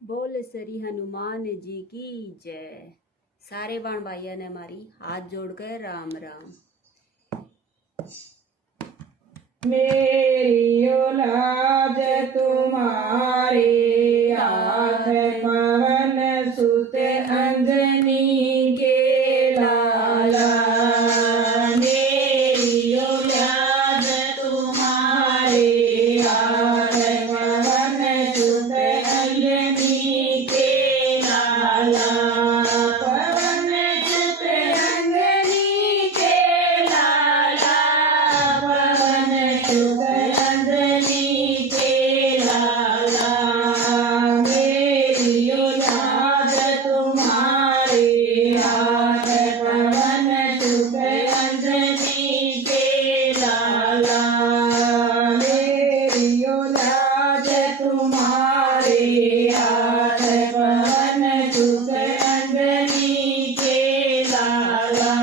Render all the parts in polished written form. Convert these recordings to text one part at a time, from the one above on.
बोल श्री हनुमान जी की जय। सारे बाण भाइयों ने हमारी हाथ जोड़कर राम राम। मेरी औलाद तुम्हारे हाथ पवन सुत अंजनी के लाला। मेरी औलाद तुम्हारे हाथ पवन सुत अंजनी के लाला। पवन सुत अंजनी के लाला। पवन सुत अंजनी के लाला। मेरी औलाद तुम्हारे हाथ पवन सुत अंजनी के लाला। मेरी औलाद तुम्हारे हाथ पवन सुत अंजनी के लाला।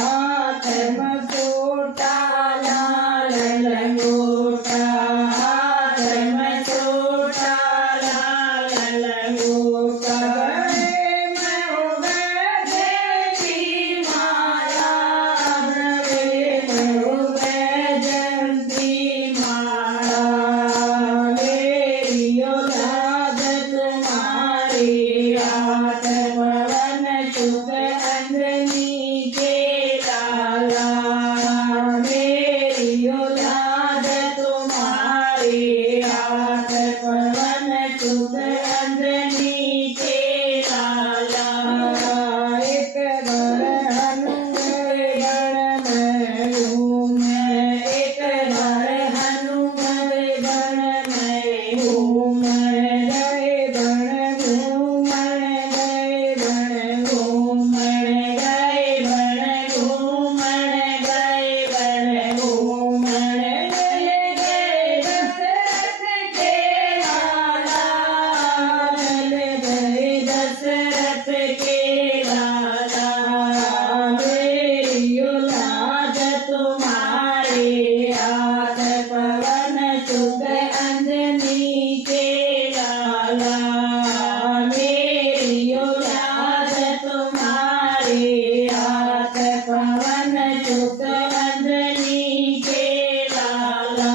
हाथ मसोटा लाल लंगोटा। हाथ मसोटा लाल लंगोटा। गले में हो वैजयंती माला। गले में हो वैजयंती माला। मेरी औलाद तुम्हारे हाथ पवन सुत अंजनी के लाला। मेरी औलाद तुम्हारे हाथ पवन सुत अंजनी के लाला। एक बार हनुमत बन में घूमे। एक बार हनुमत बन में घूमे। गए बन घूमन गए बन घूमन गए बन घूमन गए बन घूमन। मिल गए दशरथ के लाला। मिल गए दशरथ के लाला। मेरी औलाद तुम्हारे हाथ पवन सुत अंजनी के लाला। मेरी औलाद तुम्हारे हाथ पवन सुत अंजनी के लाला।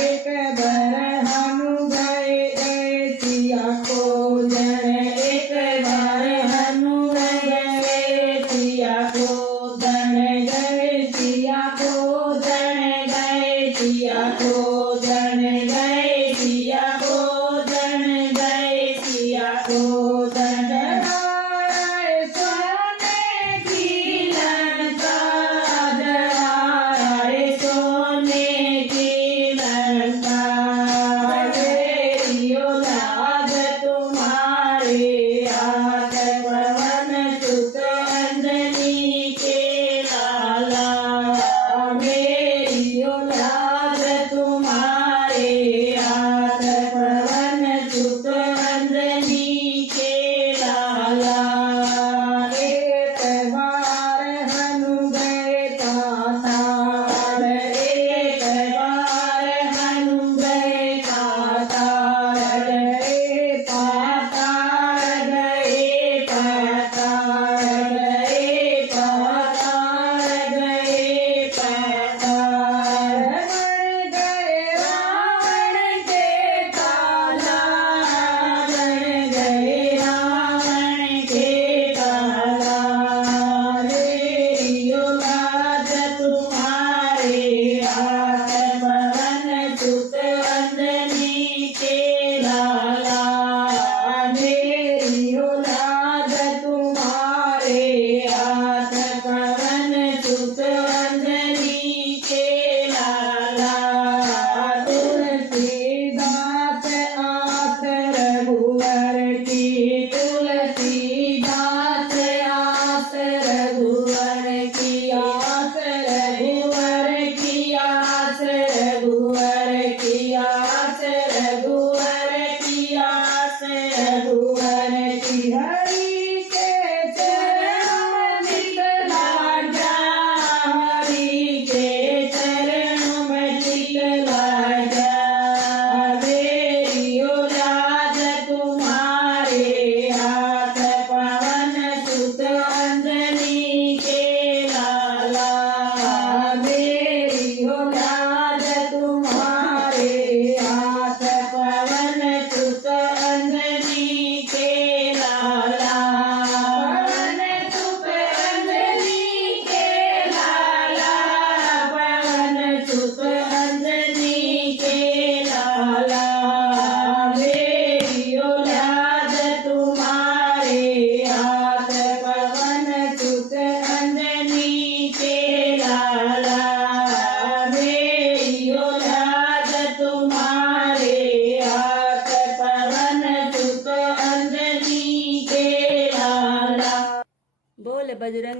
एक बार हनु गए गए सिया को जन। एक बार हनु गए सिया को धन। गए सिया को धन। गए सिया को धन। गए सिया को धन। गए सिया को धन। जलाए सोने की लंका। जलाए सोने की लंका। मेरी औलाद तुम्हारे हाथ पवन सुत अंजनी के लाला। मेरी औलाद तुम्हारे हाथ पवन सुत अंजनी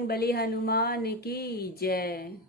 बजरंग बली हनुमान की जय।